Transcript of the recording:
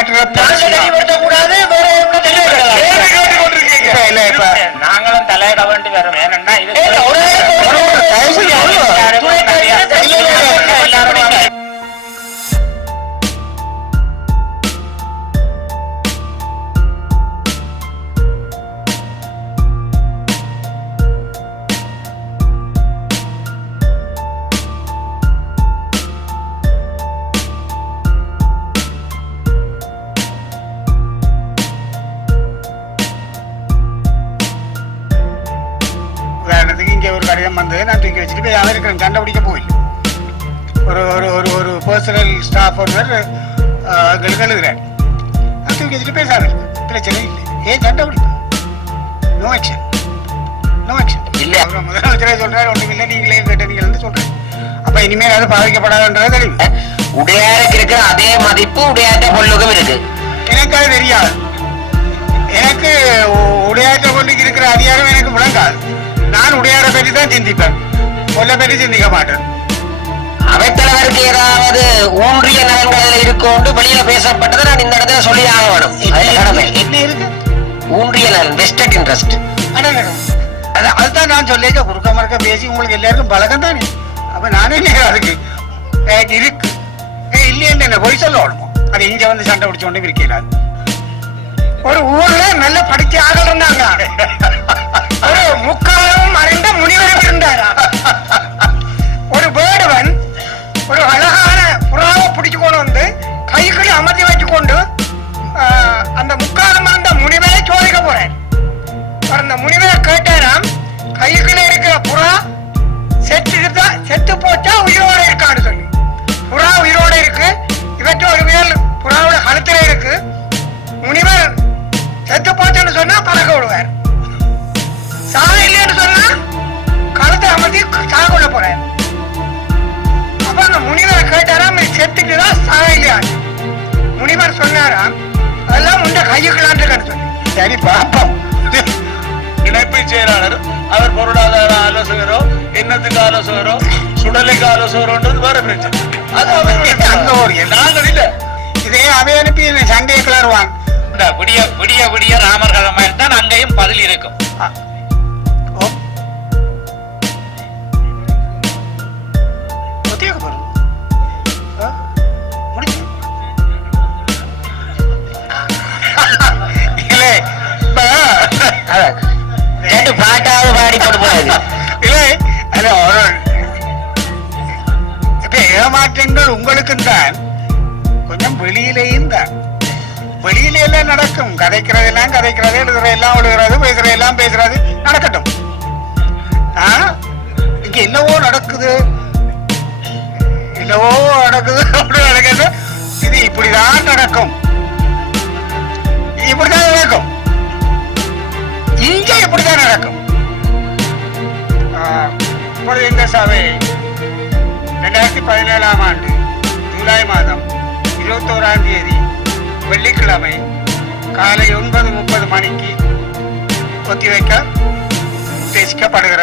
தெளிவுபடுத்தக்கூடாது, வேற இப்ப நாங்களும் தலையிட வேண்டி வரும். ஏனென்னா இது இங்க ஒரு கடிதம் வந்து நான் தூக்கி வச்சுட்டு போய் அவருக்கு கண்டுபிடிக்க போயில்லை ஒரு ஒரு ஒரு ஒரு பர்சனல் ஸ்டாஃப் ஒருவர் எங்களுக்கு எழுதுறாரு. நான் தூக்கி வச்சுட்டு பேசாது பிரச்சனை இல்லை. ஏன் கண்டுபிடிப்பேன் நோ ஆக்ஷன் நோ ஆக்ஷன் இல்ல. அவர் முதலமைச்சரே சொல்றாரு ஒன்றும் இல்லை நீங்களே கேட்டீங்கன்னு சொல்றேன். அப்ப இனிமேல் அது பாதிக்கப்படாதுன்றது தெளிவு. உடையாருக்கு இருக்கிற அதே மதிப்பு உடையாட்ட பொல்லுக்கும் இருக்கு. எனக்கு அது தெரியாது. எனக்கு உ- உடையாற்ற கொண்டு இருக்கிற அதிகாரம் எனக்கு விளங்காது. நான் உடையாட பற்றி தான் சிந்திப்பேன். கொல்ல பற்றி சிந்திக்க மாட்டேன். அவைத்தலைவருக்கு ஏதாவது ஊன்றிய நலன்கள் இருக்கோண்டு வெளியில பேசப்பட்டதை நான் இந்த இடத்துல சொல்லி ஆக வேணும் அதுல கடமை. என்ன இருக்கு? ஊன்றிய நலன் வெஸ்டட் இன்ட்ரெஸ்ட் அதுதான் நான் சொல்லிக்க குறுக்க மறுக்க பேசி உங்களுக்கு எல்லாருக்கும் பழக்கம் தானே? அப்ப நானே என்ன அதுக்கு? இருக்கு. ஏ இல்லைன்னு என்ன போய் சொல்லணும்? அது இங்க வந்து சண்டை பிடிச்சு கொண்டு இருக்கிறார் ஒரு ஊர்ல நல்ல படிச்ச ஆள் இருந்தாங்க. ஒரு முக்காலும் மறைந்த முனிவரும் இருந்தாரா? ஒரு வேடுவன் ஒரு அழகான புறாவை பிடிச்சு கொண்டு வந்து கைகளை அமர்த்தி வச்சு கொண்டு ஆஹ், அந்த முக்காலம் மறைந்த முனிவரை சோதிக்க போறேன் அந்த முனிவரை கேட்டாராம் கைக்குள்ள கொள்ள போறார் அப்ப அந்த முனிவரை கேட்டாராம் "நீ செத்துட்டுதா சாக இல்லையா முனிவர் சொன்னாராம் அதெல்லாம் உண்ட கையுக்கலான்னு சொல்லி. சரி பாப்போம். இணைப்பு செயலாளர் அவர் பொருளாதார ஆலோசகரோ எண்ணத்துக்கு ஆலோசகரோ சுடலைக்கு ஆலோசகரோன்றது வேற பிரச்சனை. அது அவருடைய அந்த ஒரு. நாங்கள் இல்ல. இதே அவை அனுப்பி சண்டையை கிளறுவான். விடிய விடிய விடிய ராமர் மாதிரி தான் அங்கேயும் பதில் இருக்கும். இப்ப, கேட்டு பாட்டாவது பாடி போட்டு போறாரு இல்லை, அது ஒரு- இப்ப ஏமாற்றங்கள் உங்களுக்கும் தான். கொஞ்சம் வெளியிலேயும் தான். வெளியில எல்லாம் நடக்கும். கதைக்கிறதெல்லாம் கதைக்கிறது எழுதுற எல்லாம் எழுதுறது பேசுற எல்லாம் பேசுறது நடக்கட்டும்? இங்க என்னவோ நடக்குது. என்னவோ நடக்குது அப்படி நடக்குது இது இப்படிதான் நடக்கும். இப்படிதான் நடக்கும். இங்க இப்படிதான் நடக்கும். இப்பொழுது இந்த சபை ரெண்டாயிரத்தி பதினேழாம் ஆண்டு ஜூலை மாதம் இருபத்தோராம் தேதி வெள்ளிக்கிழமை காலை ஒன்பது முப்பது மணிக்கு ஒத்திவைக்க உத்தேசிக்கப்படுகிறது.